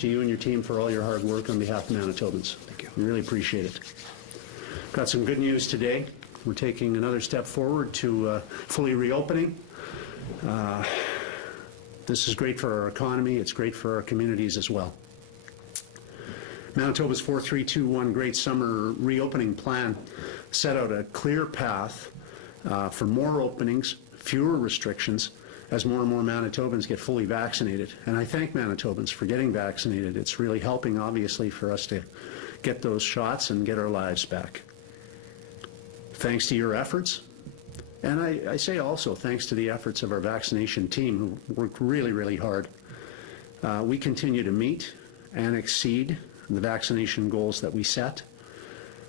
to you and your team for all your hard work on behalf of Manitobans. Thank you. We really appreciate it. Got some good news today. We're taking another step forward to fully reopening. This is great for our economy. It's great for our communities as well. Manitoba's 4-3-2-1 Great Summer Reopening Plan set out a clear path for more openings, fewer restrictions, as more and more Manitobans get fully vaccinated. And I thank Manitobans for getting vaccinated. It's really helping, obviously, for us to get those shots and get our lives back. Thanks to your efforts, and I say also thanks to the efforts of our vaccination team who worked really, really hard. We continue to meet and exceed the vaccination goals that we set.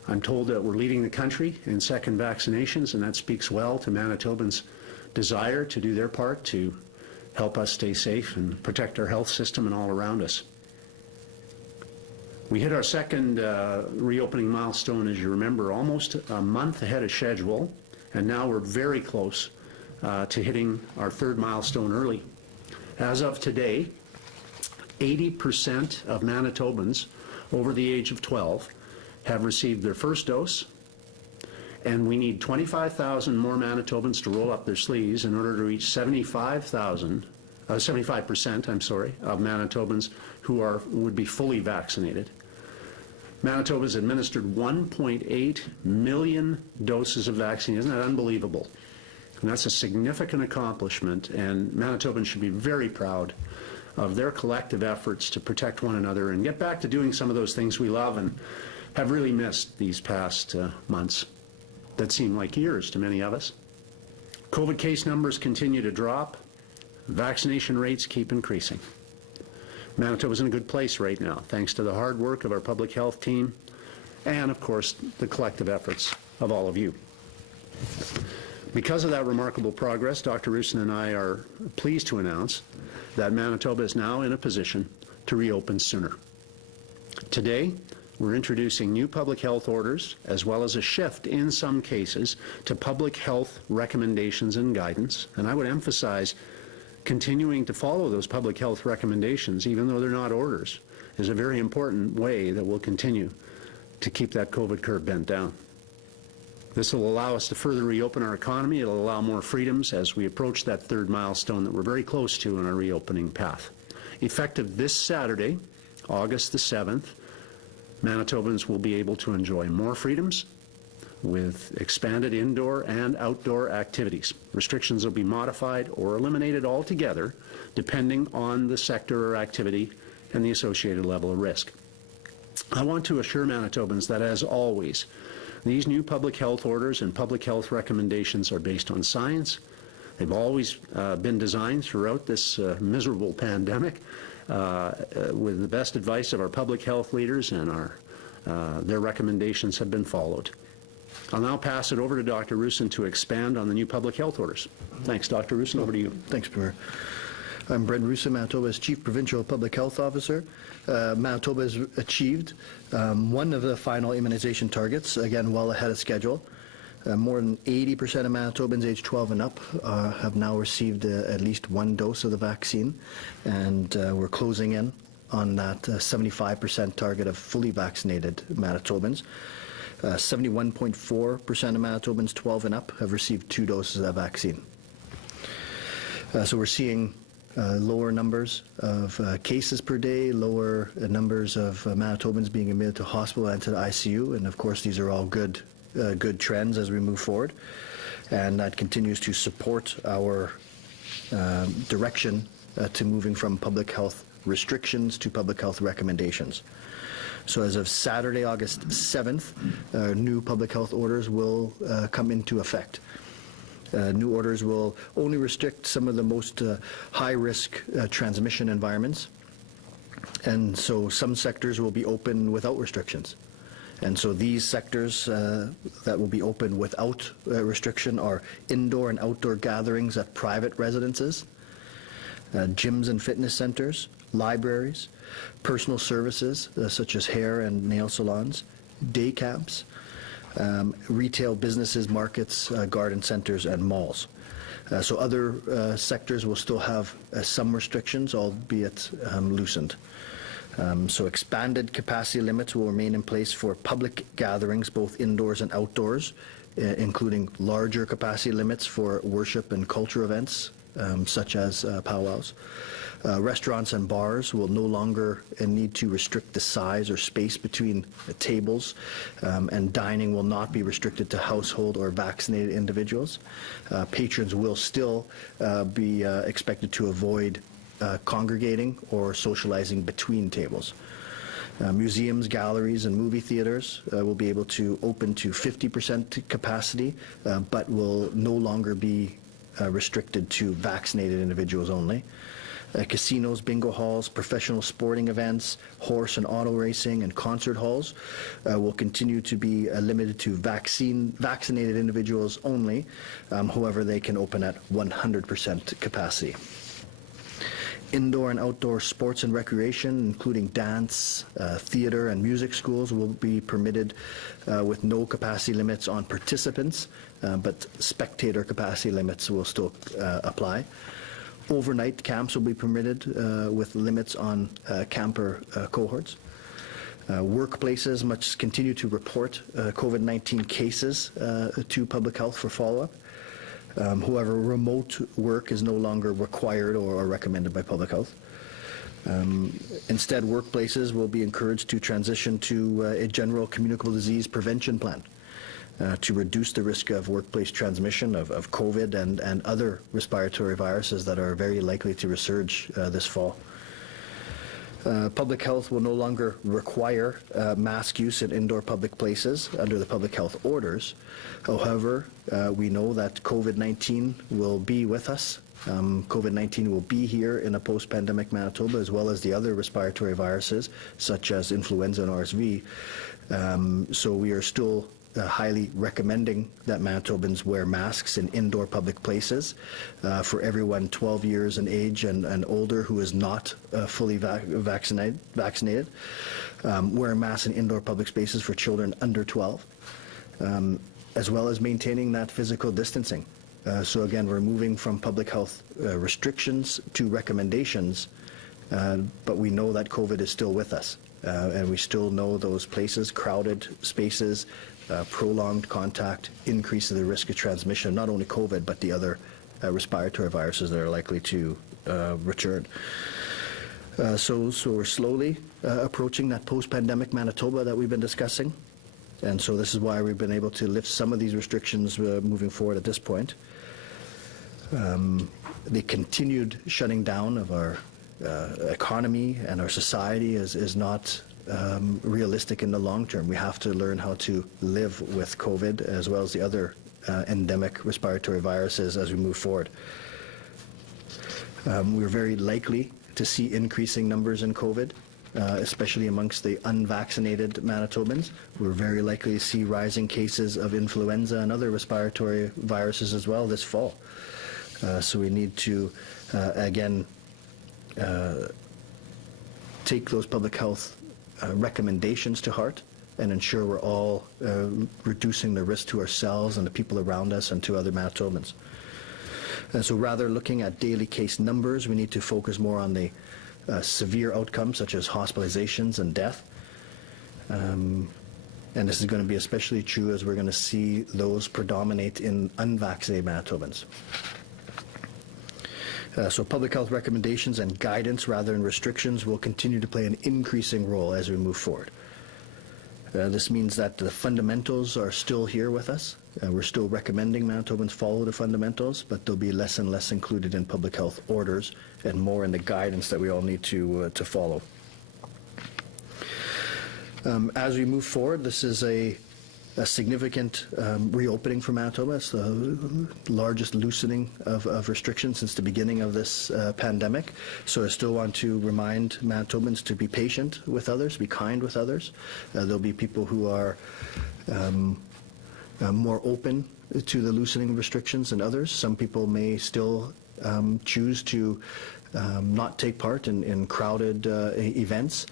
I'm told that we're leading the country in second vaccinations, and that speaks well to Manitobans' desire to do their part to help us stay safe and protect our health system and all around us. We hit our second reopening milestone, as you remember, almost a month ahead of schedule, and now we're very close to hitting our third milestone early. As of today, 80% of Manitobans over the age of 12 have received their first dose, and we need 25,000 more Manitobans to roll up their sleeves in order to reach 75%, of Manitobans who would be fully vaccinated. Manitoba's administered 1.8 million doses of vaccine. Isn't that unbelievable? And that's a significant accomplishment, and Manitobans should be very proud of their collective efforts to protect one another and get back to doing some of those things we love and have really missed these past months that seem like years to many of us. COVID case numbers continue to drop. Vaccination rates keep increasing. Manitoba's in a good place right now, thanks to the hard work of our public health team and, of course, the collective efforts of all of you. Because of that remarkable progress, Dr. Roussin and I are pleased to announce that Manitoba is now in a position to reopen sooner. Today, we're introducing new public health orders, as well as a shift in some cases to public health recommendations and guidance. And I would emphasize continuing to follow those public health recommendations, even though they're not orders, is a very important way that we'll continue to keep that COVID curve bent down. This will allow us to further reopen our economy. It'll allow more freedoms as we approach that third milestone that we're very close to in our reopening path. Effective this Saturday, August the 7th, Manitobans will be able to enjoy more freedoms with expanded indoor and outdoor activities. Restrictions will be modified or eliminated altogether depending on the sector or activity and the associated level of risk. I want to assure Manitobans that, as always, these new public health orders and public health recommendations are based on science. They've always been designed throughout this miserable pandemic with the best advice of our public health leaders, and their recommendations have been followed. I'll now pass it over to Dr. Roussin to expand on the new public health orders. Thanks, Dr. Roussin. Over to you. Thanks, Premier. I'm Brent Roussin, Manitoba's Chief Provincial Public Health Officer. Manitoba has achieved one of the final immunization targets, again, well ahead of schedule. More than 80% of Manitobans aged 12 and up have now received at least one dose of the vaccine, and we're closing in on that 75% target of fully vaccinated Manitobans. 71.4% of Manitobans 12 and up have received 2 doses of that vaccine. So we're seeing lower numbers of cases per day, lower numbers of Manitobans being admitted to hospital and to the ICU, and of course these are all good trends as we move forward, and that continues to support our direction to moving from public health restrictions to public health recommendations. So as of Saturday, August 7th, new public health orders will come into effect. New orders will only restrict some of the most high-risk transmission environments, and so some sectors will be open without restrictions. And so these sectors that will be open without restriction are indoor and outdoor gatherings at private residences, gyms and fitness centers, libraries, personal services such as hair and nail salons, day camps, retail businesses, markets, garden centers, and malls. So other sectors will still have some restrictions, albeit loosened. So expanded capacity limits will remain in place for public gatherings, both indoors and outdoors, including larger capacity limits for worship and culture events, such as powwows. Restaurants and bars will no longer need to restrict the size or space between tables, and dining will not be restricted to household or vaccinated individuals. Patrons will still be expected to avoid congregating or socializing between tables. Museums, galleries, and movie theaters will be able to open to 50% capacity, but will no longer be restricted to vaccinated individuals only. Casinos, bingo halls, professional sporting events, horse and auto racing, and concert halls will continue to be limited to vaccinated individuals only. However, they can open at 100% capacity. Indoor and outdoor sports and recreation, including dance, theater, and music schools, will be permitted with no capacity limits on participants, but spectator capacity limits will still apply. Overnight camps will be permitted with limits on camper cohorts. Workplaces must continue to report COVID-19 cases to public health for follow-up. However, remote work is no longer required or recommended by public health. Instead, workplaces will be encouraged to transition to a general communicable disease prevention plan to reduce the risk of workplace transmission of COVID and other respiratory viruses that are very likely to resurge this fall. Public health will no longer require mask use in indoor public places under the public health orders. However, we know that COVID-19 will be with us. COVID-19 will be here in a post-pandemic Manitoba, as well as the other respiratory viruses, such as influenza and RSV. So we are still highly recommending that Manitobans wear masks in indoor public places for everyone 12 years in age and older who is not fully vaccinated. Wear masks in indoor public spaces for children under 12, as well as maintaining that physical distancing. So again, we're moving from public health restrictions to recommendations, but we know that COVID is still with us. And we still know those places, crowded spaces, prolonged contact, increases the risk of transmission, not only COVID, but the other respiratory viruses that are likely to return. So we're slowly approaching that post-pandemic Manitoba that we've been discussing. And so this is why we've been able to lift some of these restrictions moving forward at this point. The continued shutting down of our economy and our society is not realistic in the long term. We have to learn how to live with COVID as well as the other endemic respiratory viruses as we move forward. We're very likely to see increasing numbers in COVID, especially amongst the unvaccinated Manitobans. We're very likely to see rising cases of influenza and other respiratory viruses as well this fall. So we need to, again, take those public health recommendations to heart and ensure we're all reducing the risk to ourselves and the people around us and to other Manitobans. And so rather looking at daily case numbers, we need to focus more on the severe outcomes such as hospitalizations and death. And this is going to be especially true as we're going to see those predominate in unvaccinated Manitobans. So public health recommendations and guidance rather than restrictions will continue to play an increasing role as we move forward. This means that the fundamentals are still here with us. We're still recommending Manitobans follow the fundamentals, but they'll be less and less included in public health orders and more in the guidance that we all need to follow. As we move forward, this is a significant reopening for Manitoba. It's the largest loosening of restrictions since the beginning of this pandemic. So I still want to remind Manitobans to be patient with others, be kind with others. There'll be people who are more open to the loosening of restrictions than others. Some people may still choose to not take part in crowded events.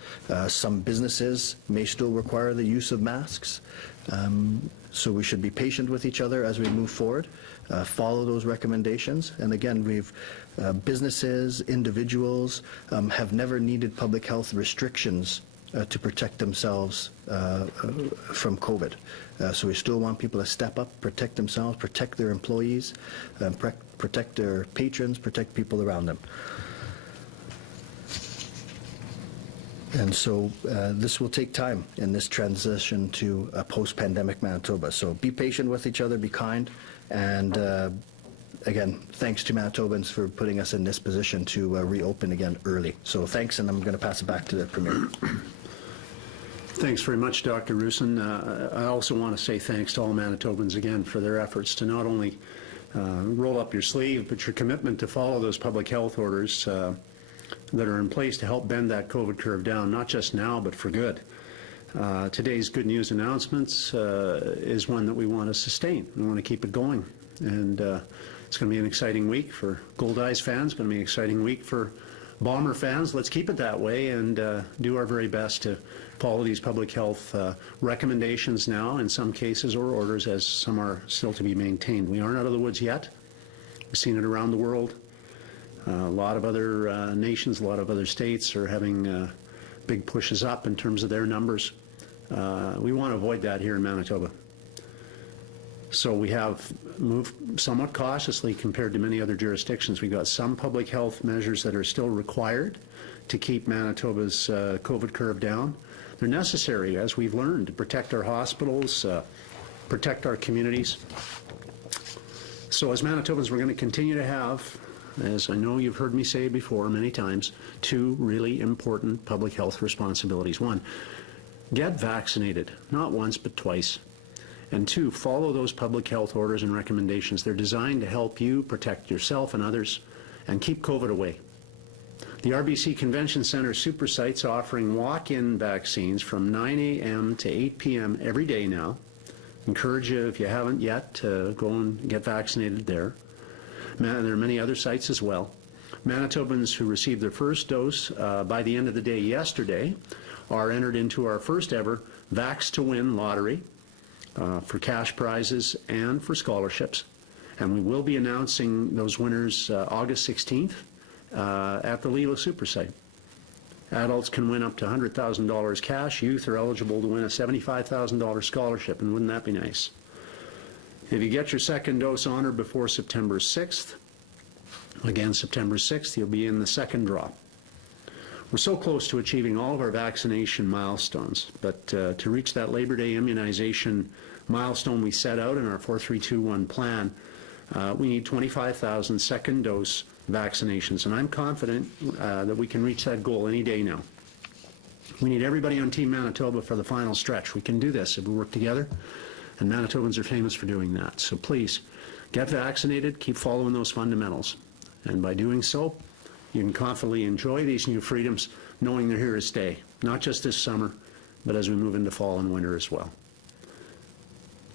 Some businesses may still require the use of masks. So we should be patient with each other as we move forward. follow those recommendations. And again, businesses, individuals have never needed public health restrictions to protect themselves from COVID. So we still want people to step up, protect themselves, protect their employees, protect their patrons, protect people around them. And so this will take time in this transition to a post-pandemic Manitoba. So be patient with each other, be kind, and again, thanks to Manitobans for putting us in this position to reopen again early. So thanks, and I'm going to pass it back to the Premier. Thanks very much, Dr. Roussin. I also want to say thanks to all Manitobans again for their efforts to not only roll up your sleeve, but your commitment to follow those public health orders that are in place to help bend that COVID curve down, not just now, but for good. Today's good news announcements is one that we want to sustain. We want to keep it going. And it's going to be an exciting week for Gold Eyes fans, going to be an exciting week for Bomber fans. Let's keep it that way and do our very best to follow these public health recommendations now, in some cases, or orders, as some are still to be maintained. We aren't out of the woods yet. We've seen it around the world. A lot of other nations, a lot of other states are having big pushes up in terms of their numbers. We want to avoid that here in Manitoba. So we have moved somewhat cautiously compared to many other jurisdictions. We've got some public health measures that are still required to keep Manitoba's COVID curve down. They're necessary, as we've learned, to protect our hospitals, protect our communities. So as Manitobans, we're going to continue to have, as I know you've heard me say before many times, two really important public health responsibilities. One, get vaccinated, not once but twice. And two, follow those public health orders and recommendations. They're designed to help you protect yourself and others and keep COVID away. The RBC Convention Center super site's offering walk-in vaccines from 9 a.m. to 8 p.m. every day now. Encourage you, if you haven't yet, to go and get vaccinated there. There are many other sites as well. Manitobans who received their first dose by the end of the day yesterday are entered into our first ever Vax to Win lottery for cash prizes and for scholarships. And we will be announcing those winners August 16th at the Lila Super Site. Adults can win up to $100,000 cash. Youth are eligible to win a $75,000 scholarship, and wouldn't that be nice? If you get your second dose honored before September 6th, again September 6th, you'll be in the second draw. We're so close to achieving all of our vaccination milestones, but to reach that Labor Day immunization milestone we set out in our 4-3-2-1 plan, we need 25,000 second dose vaccinations, and I'm confident that we can reach that goal any day now. We need everybody on Team Manitoba for the final stretch. We can do this if we work together, and Manitobans are famous for doing that. So please, get vaccinated, keep following those fundamentals, and by doing so, you can confidently enjoy these new freedoms, knowing they're here to stay, not just this summer, but as we move into fall and winter as well.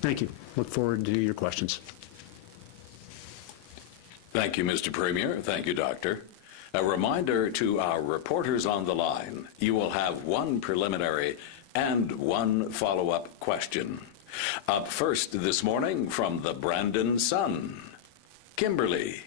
Thank you. Look forward to your questions. Thank you, Mr. Premier. Thank you, Doctor. A reminder to our reporters on the line, you will have one preliminary and one follow-up question. Up first this morning from the Brandon Sun, Kimberly.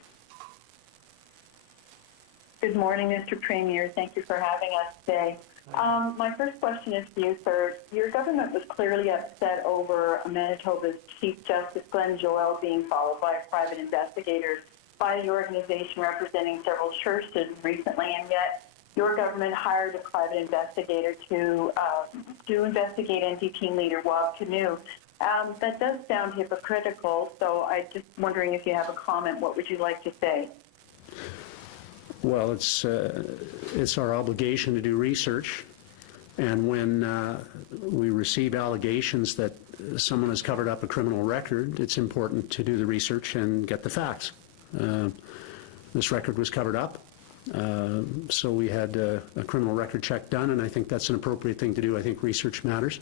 Good morning, Mr. Premier. Thank you for having us today. My first question is for you, sir. Your government was clearly upset over Manitoba's Chief Justice Glenn Joel being followed by a private investigator by the organization representing several churches recently, and yet your government hired a private investigator to investigate NT team leader Wab Kinew. That does sound hypocritical, so I'm just wondering if you have a comment. What would you like to say? Well, it's our obligation to do research, and when we receive allegations that someone has covered up a criminal record, it's important to do the research and get the facts. This record was covered up, so we had a criminal record check done, and I think that's an appropriate thing to do. I think research matters.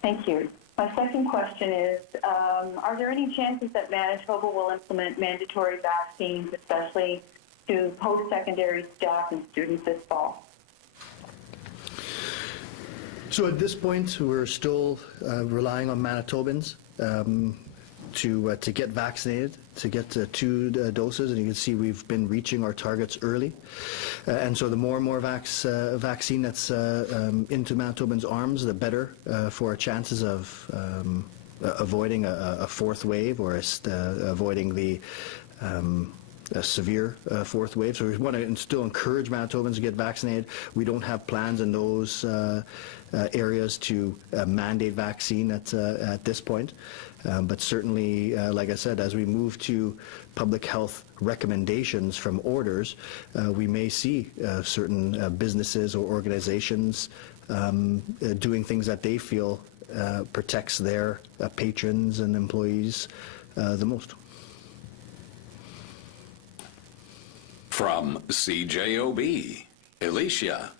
Thank you. My second question is, are there any chances that Manitoba will implement mandatory vaccines, especially to post-secondary staff and students this fall? So at this point, we're still relying on Manitobans to get vaccinated, to get 2 doses, and you can see we've been reaching our targets early. And so the more and more vaccine that's into Manitobans' arms, the better for our chances of avoiding a 4th wave or avoiding the a severe 4th wave. So we want to still encourage Manitobans to get vaccinated. We don't have plans in those areas to mandate vaccine at this point. But certainly, like I said, as we move to public health recommendations from orders, we may see certain businesses or organizations doing things that they feel protects their patrons and employees the most. From CJOB, Alicia.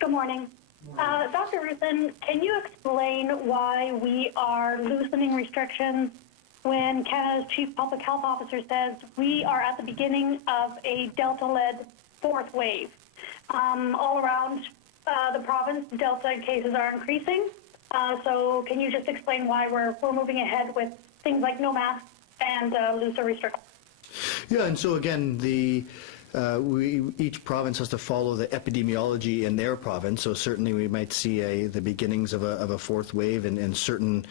Good morning. Dr. Roussin, can you explain why we are loosening restrictions when Canada's Chief Public Health Officer says we are at the beginning of a Delta-led 4th wave? All around the province, Delta cases are increasing. So can you just explain why we're moving ahead with things like no masks and looser restrictions? Yeah, and so again, each province has to follow the epidemiology in their province. So certainly we might see the beginnings of a 4th wave in certain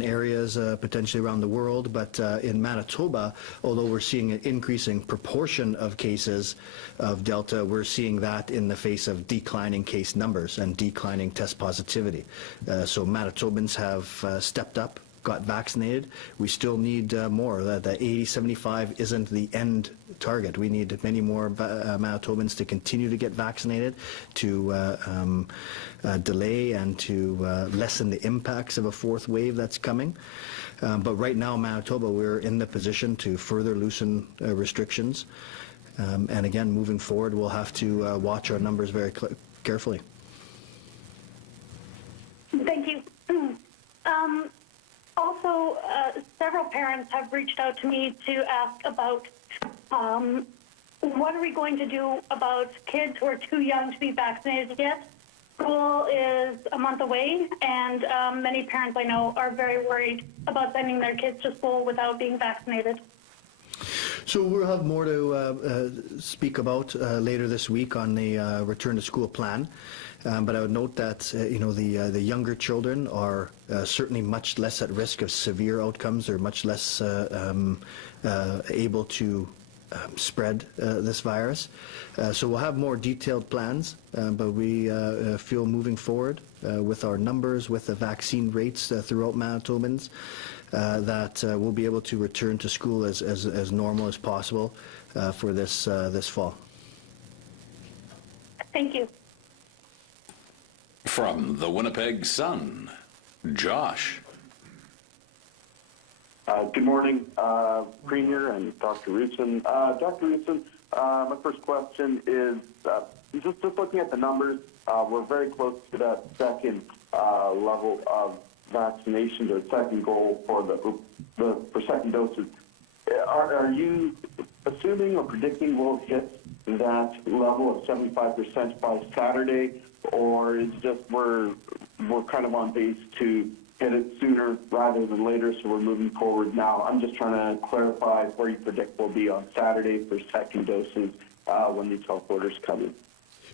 areas, potentially around the world. But in Manitoba, although we're seeing an increasing proportion of cases of Delta, we're seeing that in the face of declining case numbers and declining test positivity. So Manitobans have stepped up, got vaccinated. We still need more. The 80-75 isn't the end target. We need many more Manitobans to continue to get vaccinated, to delay and to lessen the impacts of a 4th wave that's coming. But right now, Manitoba, we're in the position to further loosen restrictions. And again, moving forward, we'll have to watch our numbers very carefully. Thank you. Also, several parents have reached out to me to ask about what are we going to do about kids who are too young to be vaccinated yet? School is a month away, and many parents I know are very worried about sending their kids to school without being vaccinated. So we'll have more to speak about later this week on the return to school plan. But I would note that the younger children are certainly much less at risk of severe outcomes. They're much less able to spread this virus. So we'll have more detailed plans, but we feel moving forward with our numbers, with the vaccine rates throughout Manitobans, that we'll be able to return to school as normal as possible for this fall. Thank you. From the Winnipeg Sun, Josh. Good morning, Premier and Dr. Roussin. Dr. Roussin, my first question is just looking at the numbers, we're very close to that second level of vaccinations or second goal for second doses. Are you assuming or predicting we'll hit that level of 75% by Saturday, or is just we're kind of on base to hit it sooner rather than later, so we're moving forward now? I'm just trying to clarify where you predict we'll be on Saturday for second doses when these health orders come in.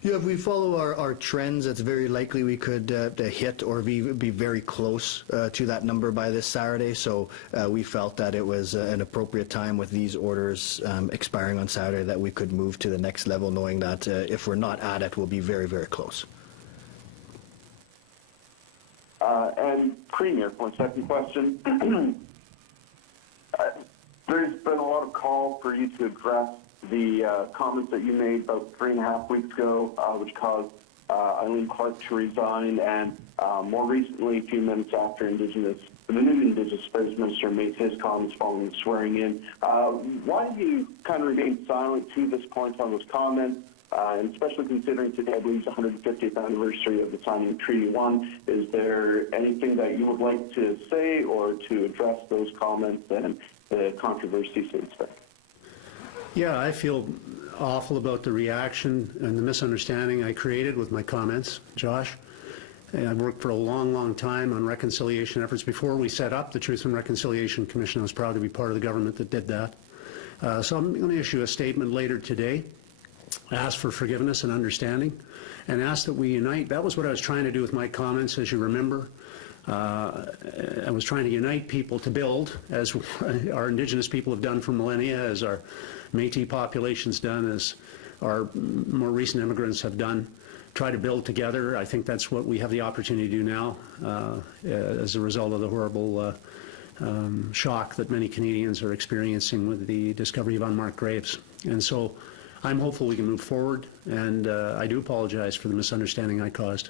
Yeah, if we follow our trends, it's very likely we could hit or be very close to that number by this Saturday. So we felt that it was an appropriate time with these orders expiring on Saturday that we could move to the next level, knowing that if we're not at it, we'll be very, very close. And Premier, one second question. There's been a lot of call for you to address the comments that you made about 3.5 weeks ago, which caused Eileen Clark to resign, and more recently, a few minutes after the new Indigenous Affairs Minister made his comments following the swearing in. Why do you kind of remain silent to this point on those comments? And especially considering today, I believe, the 150th anniversary of the signing of Treaty 1, is there anything that you would like to say or to address those comments and the controversy since then? Yeah, I feel awful about the reaction and the misunderstanding I created with my comments, Josh. I've worked for a long, long time on reconciliation efforts. Before we set up the Truth and Reconciliation Commission, I was proud to be part of the government that did that. So I'm going to issue a statement later today, ask for forgiveness and understanding, and ask that we unite. That was what I was trying to do with my comments, as you remember. I was trying to unite people to build, as our Indigenous people have done for millennia, as our Métis population's done, as our more recent immigrants have done. Try to build together. I think that's what we have the opportunity to do now as a result of the horrible shock that many Canadians are experiencing with the discovery of unmarked graves. And so I'm hopeful we can move forward, and I do apologize for the misunderstanding I caused.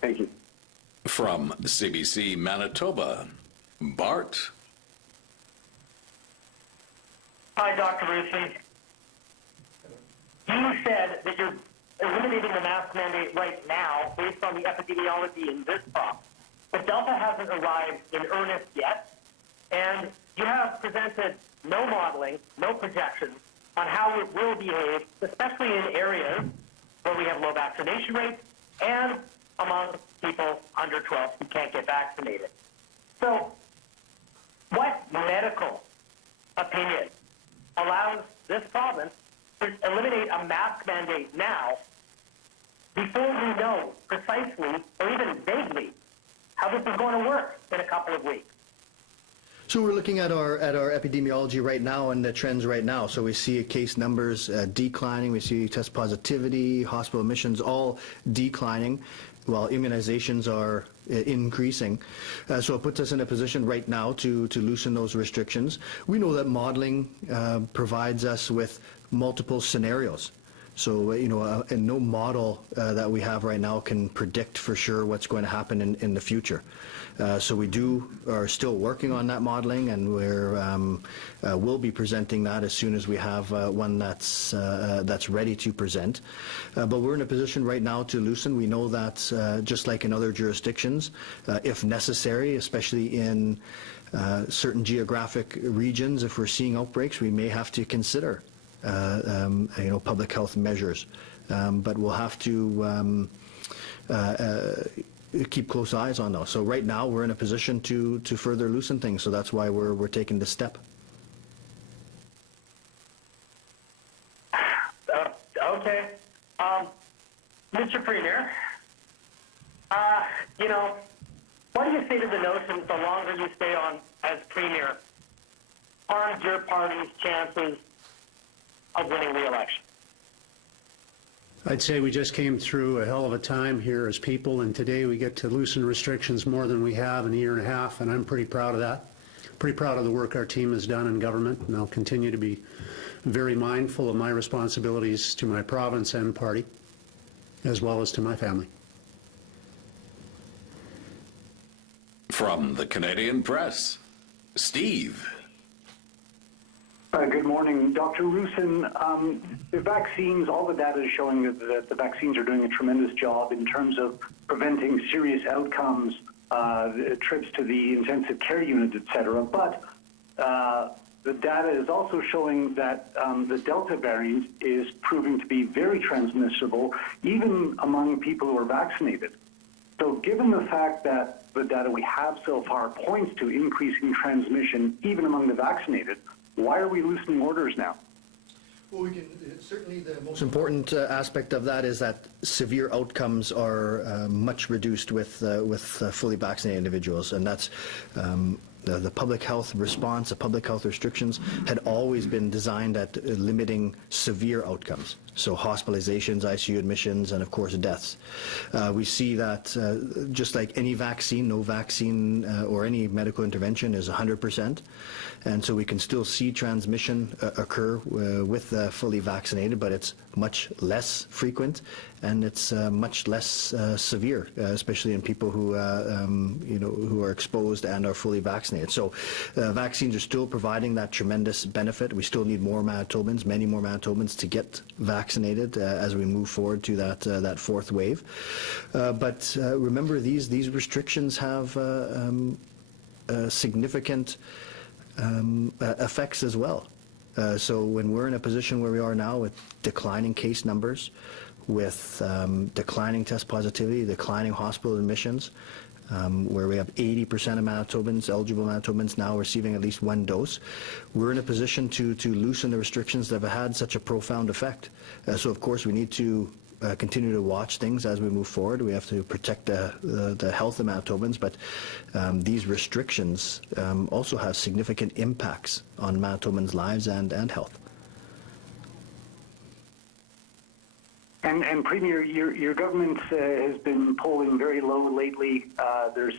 Thank you. From CBC Manitoba, Bart. Hi, Dr. Roussin. You said that you're eliminating the mask mandate right now based on the epidemiology in this province. But Delta hasn't arrived in earnest yet, and you have presented no modeling, no projections on how it will behave, especially in areas where we have low vaccination rates and among people under 12 who can't get vaccinated. So what medical opinion allows this province to eliminate a mask mandate now before we know precisely or even vaguely how this is going to work in a couple of weeks? So we're looking at our epidemiology right now and the trends right now. So we see case numbers declining, we see test positivity, hospital admissions all declining, while immunizations are increasing. So it puts us in a position right now to loosen those restrictions. We know that modeling provides us with multiple scenarios. So, and no model that we have right now can predict for sure what's going to happen in the future. So we are still working on that modeling, and we'll be presenting that as soon as we have one that's ready to present. But we're in a position right now to loosen. We know that just like in other jurisdictions, if necessary, especially in certain geographic regions, if we're seeing outbreaks, we may have to consider public health measures, but we'll have to keep close eyes on those. So right now we're in a position to further loosen things, so that's why we're taking this step. Okay. Mr. Premier, what do you say to the notion the longer you stay on as Premier harms your party's chances of winning re-election? I'd say we just came through a hell of a time here as people, and today we get to loosen restrictions more than we have in a year and a half, and I'm pretty proud of that. Pretty proud of the work our team has done in government, and I'll continue to be very mindful of my responsibilities to my province and party, as well as to my family. From the Canadian Press, Steve. Good morning. Dr. Roussin, the vaccines, all the data is showing that the vaccines are doing a tremendous job in terms of preventing serious outcomes, trips to the intensive care unit, et cetera. But the data is also showing that the Delta variant is proving to be very transmissible, even among people who are vaccinated. So given the fact that the data we have so far points to increasing transmission, even among the vaccinated, why are we loosening orders now? Well, certainly the most important aspect of that is that severe outcomes are much reduced with fully vaccinated individuals, and that's the public health response, the public health restrictions had always been designed at limiting severe outcomes. So hospitalizations, ICU admissions, and of course deaths. We see that just like any vaccine, no vaccine or any medical intervention is 100%. And so we can still see transmission occur with fully vaccinated, but it's much less frequent and it's much less severe, especially in people who who are exposed and are fully vaccinated. So vaccines are still providing that tremendous benefit. We still need more Manitobans, many more Manitobans, to get vaccinated as we move forward to that fourth wave. But remember, these restrictions have significant effects as well. So when we're in a position where we are now with declining case numbers, with declining test positivity, declining hospital admissions, where we have 80% of Manitobans, eligible Manitobans now receiving at least one dose, we're in a position to loosen the restrictions that have had such a profound effect. So of course we need to continue to watch things as we move forward. We have to protect the health of Manitobans, but these restrictions also have significant impacts on Manitobans' lives and health. And Premier, your government has been polling very low lately. There's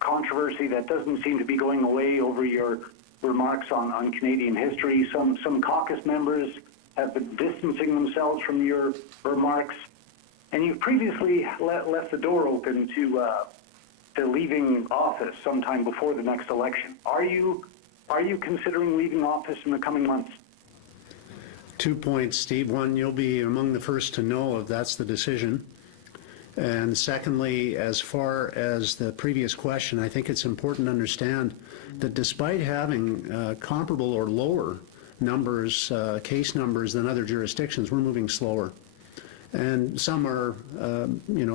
controversy that doesn't seem to be going away over your remarks on Canadian history. Some caucus members have been distancing themselves from your remarks, and you've previously left the door open to leaving office sometime before the next election. Are you considering leaving office in the coming months? 2 points, Steve. One, you'll be among the first to know if that's the decision. And secondly, as far as the previous question, I think it's important to understand that despite having comparable or lower numbers, case numbers than other jurisdictions, we're moving slower. And some are,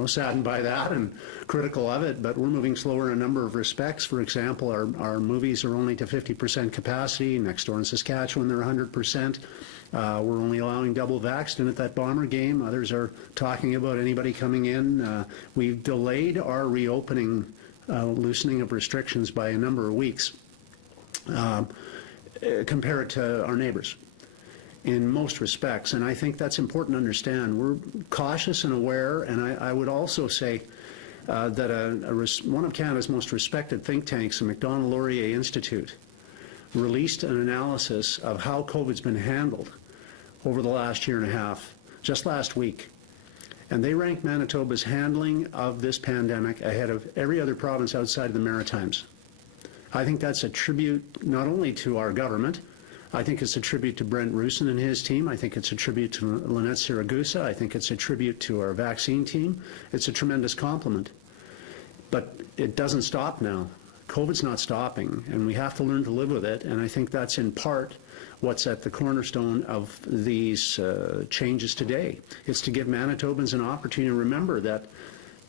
saddened by that and critical of it, but we're moving slower in a number of respects. For example, our movies are only to 50% capacity. Next door in Saskatchewan, they're 100%. We're only allowing double vaxxed in at that Bomber game. Others are talking about anybody coming in. We've delayed our reopening, loosening of restrictions by a number of weeks compared to our neighbors in most respects, and I think that's important to understand. We're cautious and aware, and I would also say that one of Canada's most respected think tanks, the Macdonald-Laurier Institute, released an analysis of how COVID's been handled over the last year and a half, just last week. And they ranked Manitoba's handling of this pandemic ahead of every other province outside of the Maritimes. I think that's a tribute not only to our government, I think it's a tribute to Brent Roussin and his team. I think it's a tribute to Lynette Siragusa. I think it's a tribute to our vaccine team. It's a tremendous compliment. But it doesn't stop now. COVID's not stopping, and we have to learn to live with it, and I think that's in part what's at the cornerstone of these changes today. It's to give Manitobans an opportunity to remember that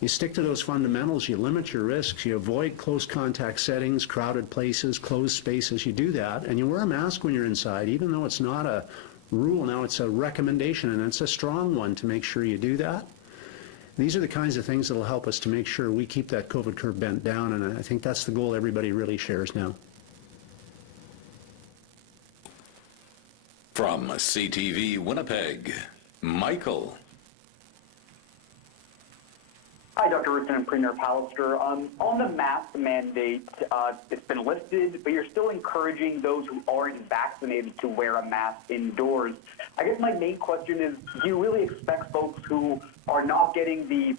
you stick to those fundamentals, you limit your risks, you avoid close contact settings, crowded places, closed spaces, you do that, and you wear a mask when you're inside, even though it's not a rule now, it's a recommendation, and it's a strong one to make sure you do that. These are the kinds of things that will help us to make sure we keep that COVID curve bent down, and I think that's the goal everybody really shares now. From CTV Winnipeg, Michael. Hi, Dr. Roussin and Premier Pallister. On the mask mandate, it's been lifted, but you're still encouraging those who aren't vaccinated to wear a mask indoors. I guess my main question is, do you really expect folks who are not getting the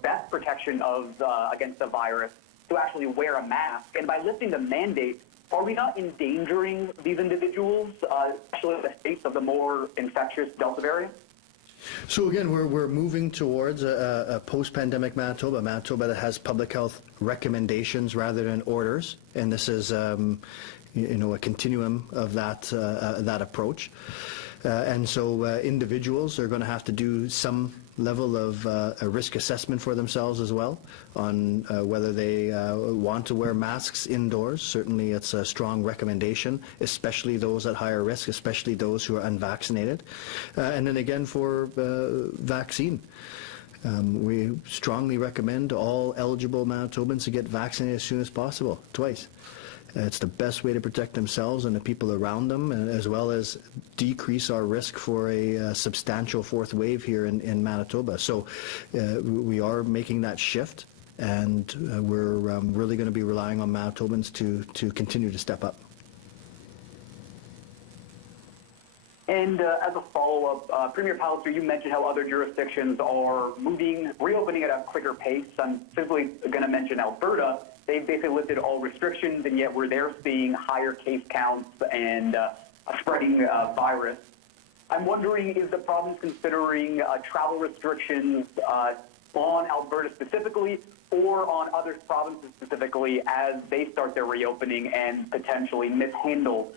best protection of against the virus to actually wear a mask? And by lifting the mandate, are we not endangering these individuals, especially in the face of the more infectious Delta variant? So again, we're moving towards a post-pandemic Manitoba that has public health recommendations rather than orders, and this is a continuum of that approach. And so individuals are going to have to do some level of a risk assessment for themselves as well on whether they want to wear masks indoors. Certainly it's a strong recommendation, especially those at higher risk, especially those who are unvaccinated. And then again for vaccine. We strongly recommend all eligible Manitobans to get vaccinated as soon as possible, twice. It's the best way to protect themselves and the people around them, as well as decrease our risk for a substantial fourth wave here in Manitoba. So we are making that shift, and we're really going to be relying on Manitobans to continue to step up. And as a follow-up, Premier Pallister, you mentioned how other jurisdictions are reopening at a quicker pace. I'm simply going to mention Alberta. They've basically lifted all restrictions, and yet we're there seeing higher case counts and a spreading virus. I'm wondering, is the province considering travel restrictions on Alberta specifically or on other provinces specifically as they start their reopening and potentially mishandle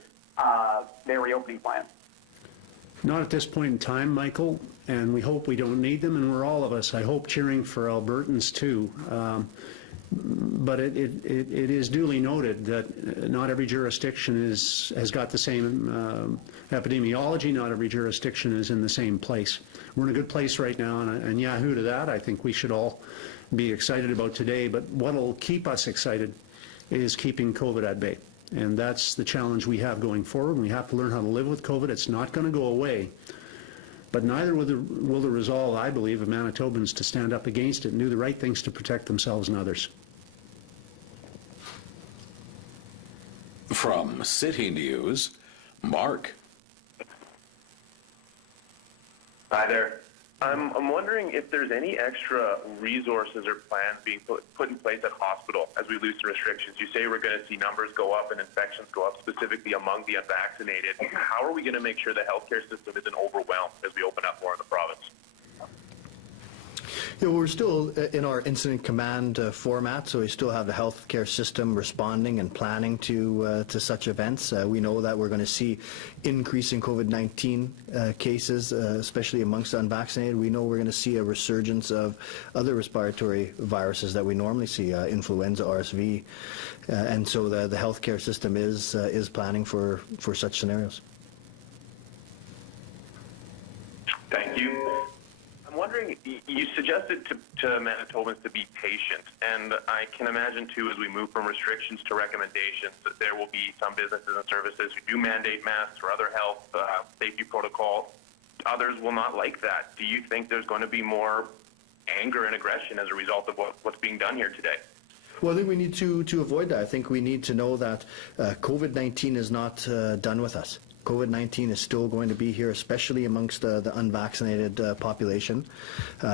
their reopening? marketing plan? Not at this point in time, Michael, and we hope we don't need them, and we're all of us, I hope, cheering for Albertans too. But it is duly noted that not every jurisdiction has got the same epidemiology, not every jurisdiction is in the same place. We're in a good place right now, and yahoo to that. I think we should all be excited about today, but what'll keep us excited is keeping COVID at bay. And that's the challenge we have going forward. We have to learn how to live with COVID. It's not going to go away. But neither will the resolve, I believe, of Manitobans to stand up against it and do the right things to protect themselves and others. From City News, Mark. Hi there. I'm wondering if there's any extra resources or plans being put in place at hospital as we loosen restrictions. You say we're going to see numbers go up and infections go up, specifically among the unvaccinated. How are we going to make sure the healthcare system isn't overwhelmed as we open up more in the province? Yeah, we're still in our incident command format, so we still have the healthcare system responding and planning to such events. We know that we're going to see increasing COVID-19 cases, especially amongst the unvaccinated. We know we're going to see a resurgence of other respiratory viruses that we normally see, influenza, RSV, and so the healthcare system is planning for such scenarios. Thank you. I'm wondering, you suggested to Manitobans to be patient, and I can imagine, too, as we move from restrictions to recommendations, that there will be some businesses and services who do mandate masks or other health safety protocols. Others will not like that. Do you think there's going to be more anger and aggression as a result of what's being done here today? Well, I think we need to avoid that. I think we need to know that COVID-19 is not done with us. COVID-19 is still going to be here, especially amongst the unvaccinated population.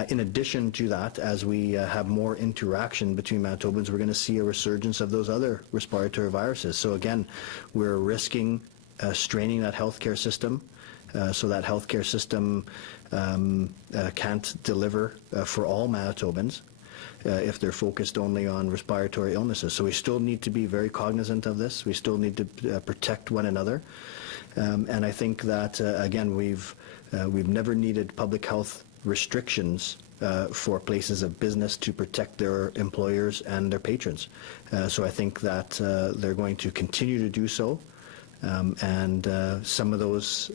In addition to that, as we have more interaction between Manitobans, we're going to see a resurgence of those other respiratory viruses. So again, we're risking straining that healthcare system, so that healthcare system can't deliver for all Manitobans. If they're focused only on respiratory illnesses. So we still need to be very cognizant of this. We still need to protect one another. And I think that, again, we've never needed public health restrictions for places of business to protect their employers and their patrons. So I think that they're going to continue to do so. And some of those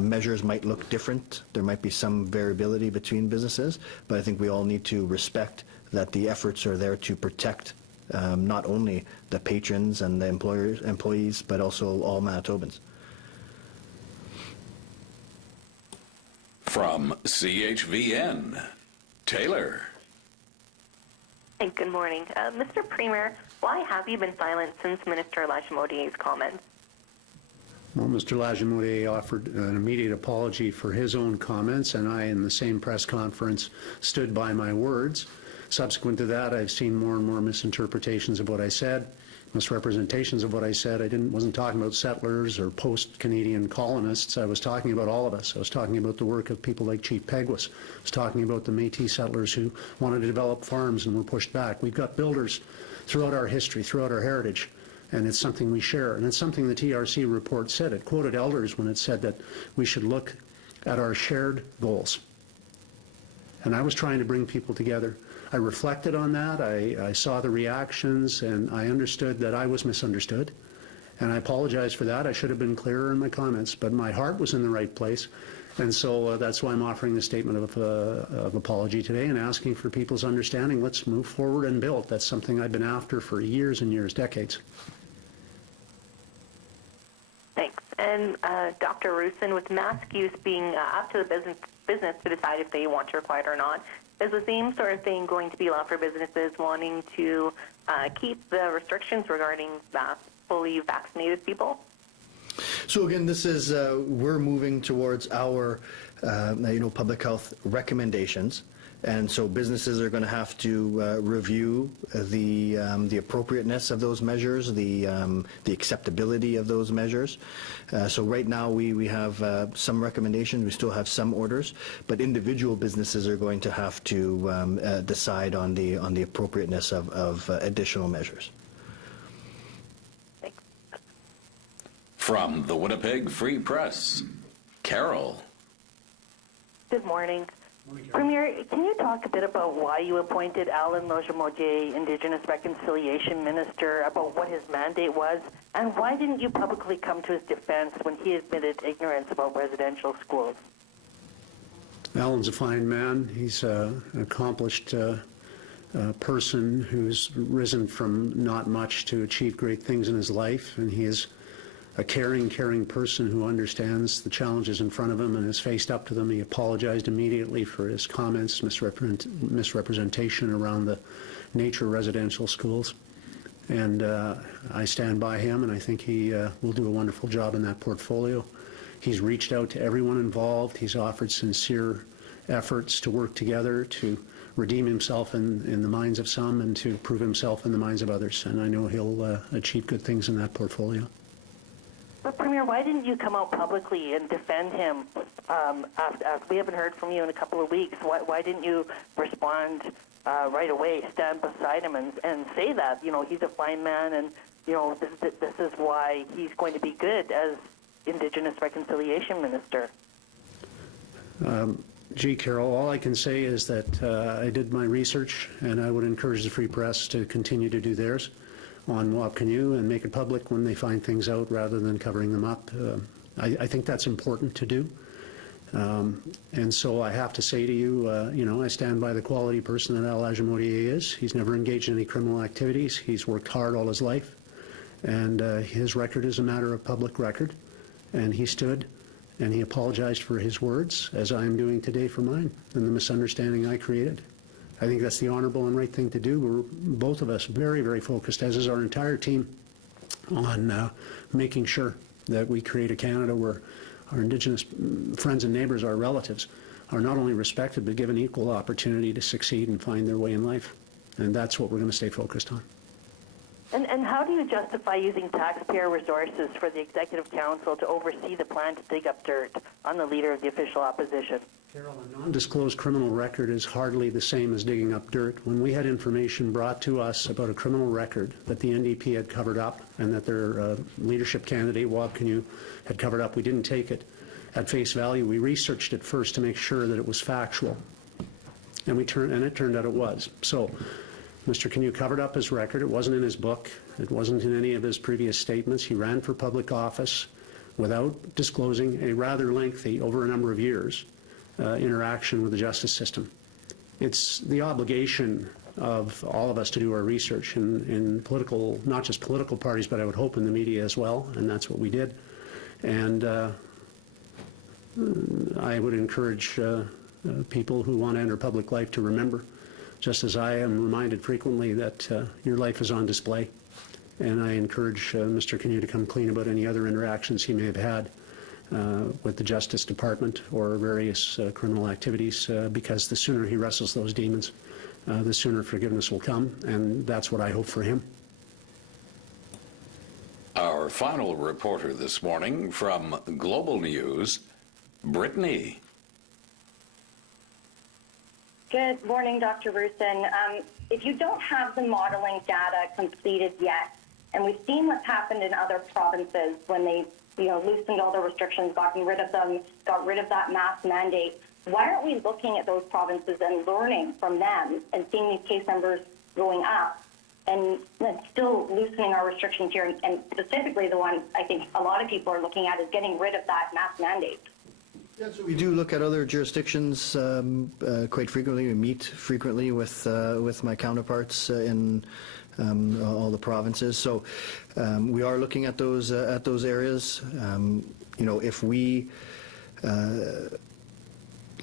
measures might look different. There might be some variability between businesses, but I think we all need to respect that the efforts are there to protect not only the patrons and the employees, but also all Manitobans. From CHVN, Taylor. Hey, good morning. Mr. Premier, why have you been silent since Minister Lachimodier's comments? Well, Mr. Lachimodier offered an immediate apology for his own comments, and I, in the same press conference, stood by my words. Subsequent to that, I've seen more and more misinterpretations of what I said, misrepresentations of what I said. I wasn't talking about settlers or post-Canadian colonists. I was talking about all of us. I was talking about the work of people like Chief Peguis. I was talking about the Métis settlers who wanted to develop farms and were pushed back. We've got builders throughout our history, throughout our heritage, and it's something we share. And it's something the TRC report said. It quoted elders when it said that we should look at our shared goals. And I was trying to bring people together. I reflected on that. I saw the reactions, and I understood that I was misunderstood. And I apologize for that. I should have been clearer in my comments, but my heart was in the right place. And so that's why I'm offering the statement of apology today and asking for people's understanding. Let's move forward and build. That's something I've been after for years and years, decades. Thanks. And Dr. Roussin, with mask use being up to the business to decide if they want to require it or not, is the same sort of thing going to be allowed for businesses wanting to keep the restrictions regarding fully vaccinated people? So again, this is we're moving towards our public health recommendations, and so businesses are going to have to review the appropriateness of those measures, the acceptability of those measures. So right now we have some recommendations, we still have some orders, but individual businesses are going to have to decide on the appropriateness of additional measures. From the Winnipeg Free Press, Carol. Good morning. Premier, can you talk a bit about why you appointed Alan Logemotier, Indigenous Reconciliation Minister, about what his mandate was, and why didn't you publicly come to his defense when he admitted ignorance about residential schools? Alan's a fine man. He's an accomplished person who's risen from not much to achieve great things in his life, and he is a caring person who understands the challenges in front of him and has faced up to them. He apologized immediately for his comments, misrepresentation around the nature of residential schools. And I stand by him, and I think he will do a wonderful job in that portfolio. He's reached out to everyone involved. He's offered sincere efforts to work together to redeem himself in the minds of some and to prove himself in the minds of others. And I know he'll achieve good things in that portfolio. But Premier, why didn't you come out publicly and defend him? After we haven't heard from you in a couple of weeks. Why didn't you respond right away, stand beside him and say that, he's a fine man and, this is why he's going to be good as Indigenous Reconciliation Minister? Carol, all I can say is that I did my research, and I would encourage the Free Press to continue to do theirs on Wapkaniu and make it public when they find things out rather than covering them up. I think that's important to do. And so I have to say to you, I stand by the quality person that Al Logemotier is. He's never engaged in any criminal activities. He's worked hard all his life. And his record is a matter of public record. And he stood and he apologized for his words, as I am doing today for mine, and the misunderstanding I created. I think that's the honorable and right thing to do. We're both of us very, very focused, as is our entire team, on making sure that we create a Canada where our Indigenous friends and neighbours, our relatives, are not only respected but given equal opportunity to succeed and find their way in life. And that's what we're going to stay focused on. And how do you justify using taxpayer resources for the Executive Council to oversee the plan to dig up dirt on the leader of the official opposition? Carol, a non-disclosed criminal record is hardly the same as digging up dirt. When we had information brought to us about a criminal record that the NDP had covered up and that their leadership candidate, Wapkaniu, had covered up, we didn't take it at face value. We researched it first to make sure that it was factual. And it turned out it was. So Mr. Kaniu covered up his record. It wasn't in his book. It wasn't in any of his previous statements. He ran for public office without disclosing a rather lengthy, over a number of years, interaction with the justice system. It's the obligation of all of us to do our research in political, not just political parties, but I would hope in the media as well, and that's what we did. And I would encourage people who want to enter public life to remember, just as I am reminded frequently, that your life is on display. And I encourage Mr. Kaniu to come clean about any other interactions he may have had with the Justice Department or various criminal activities, because the sooner he wrestles those demons, the sooner forgiveness will come, and that's what I hope for him. Our final reporter this morning from Global News, Brittany. Good morning, Dr. Roussin. If you don't have the modeling data completed yet, and we've seen what's happened in other provinces when they loosened all the restrictions, gotten rid of them, got rid of that mask mandate, why aren't we looking at those provinces and learning from them and seeing these case numbers going up and still loosening our restrictions here? And specifically the one I think a lot of people are looking at is getting rid of that mask mandate. Yeah, so we do look at other jurisdictions quite frequently. We meet frequently with my counterparts in all the provinces. So we are looking at those areas. If we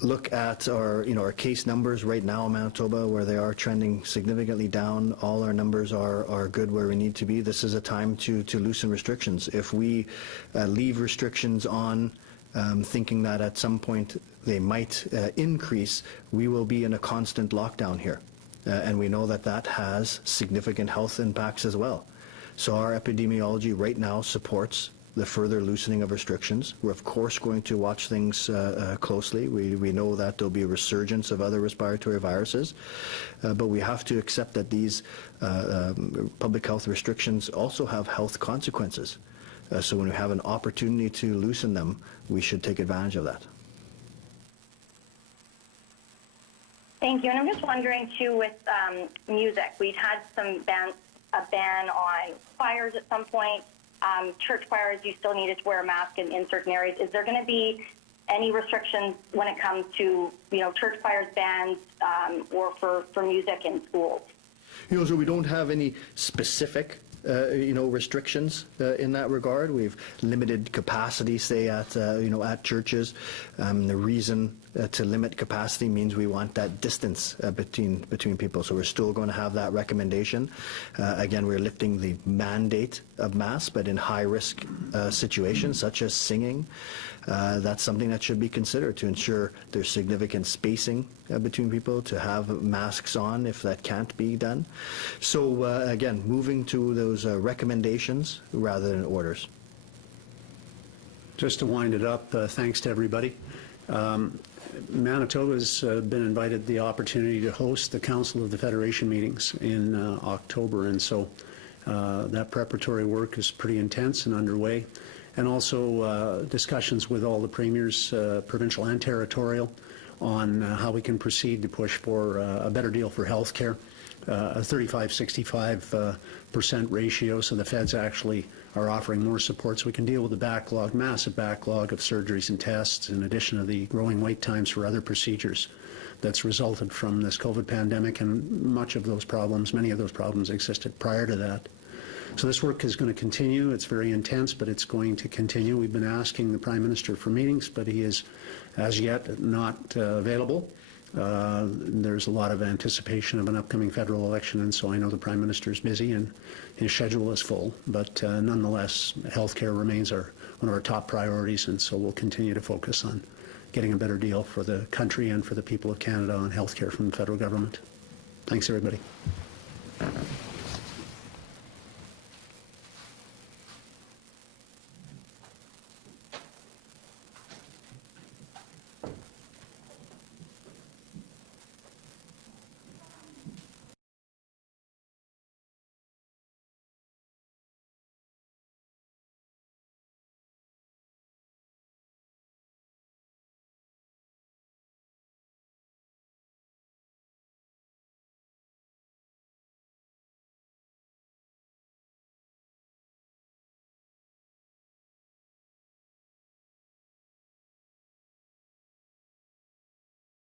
look at our case numbers right now in Manitoba, where they are trending significantly down, all our numbers are good where we need to be. This is a time to loosen restrictions. If we leave restrictions on, thinking that at some point they might increase, we will be in a constant lockdown here. And we know that has significant health impacts as well. So our epidemiology right now supports the further loosening of restrictions. We're of course going to watch things closely. We know that there'll be a resurgence of other respiratory viruses, but we have to accept that these public health restrictions also have health consequences. So when we have an opportunity to loosen them, we should take advantage of that. Thank you. And I'm just wondering, too, with music, we've had a ban on choirs at some point. Church choirs, you still needed to wear a mask in certain areas. Is there going to be any restrictions when it comes to, church choirs, bands, or for music in schools? So we don't have any specific restrictions in that regard. We've limited capacity, say, at churches. The reason to limit capacity means we want that distance between people. So we're still going to have that recommendation. Again, we're lifting the mandate of masks, but in high-risk situations, such as singing, that's something that should be considered to ensure there's significant spacing between people, to have masks on if that can't be done. So again, moving to those recommendations rather than orders. Just to wind it up, thanks to everybody. Manitoba's been invited the opportunity to host the Council of the Federation meetings in October, and so that preparatory work is pretty intense and underway. And also discussions with all the premiers, provincial and territorial, on how we can proceed to push for a better deal for health care, a 35-65% ratio, so the feds actually are offering more support so we can deal with the massive backlog of surgeries and tests, in addition to the growing wait times for other procedures that's resulted from this COVID pandemic, and many of those problems existed prior to that. So this work is going to continue. It's very intense, but it's going to continue. We've been asking the Prime Minister for meetings, but he is, as yet, not available. There's a lot of anticipation of an upcoming federal election, and so I know the Prime Minister is busy and his schedule is full. But nonetheless, healthcare remains one of our top priorities, and so we'll continue to focus on getting a better deal for the country and for the people of Canada on healthcare from the federal government. Thanks, everybody.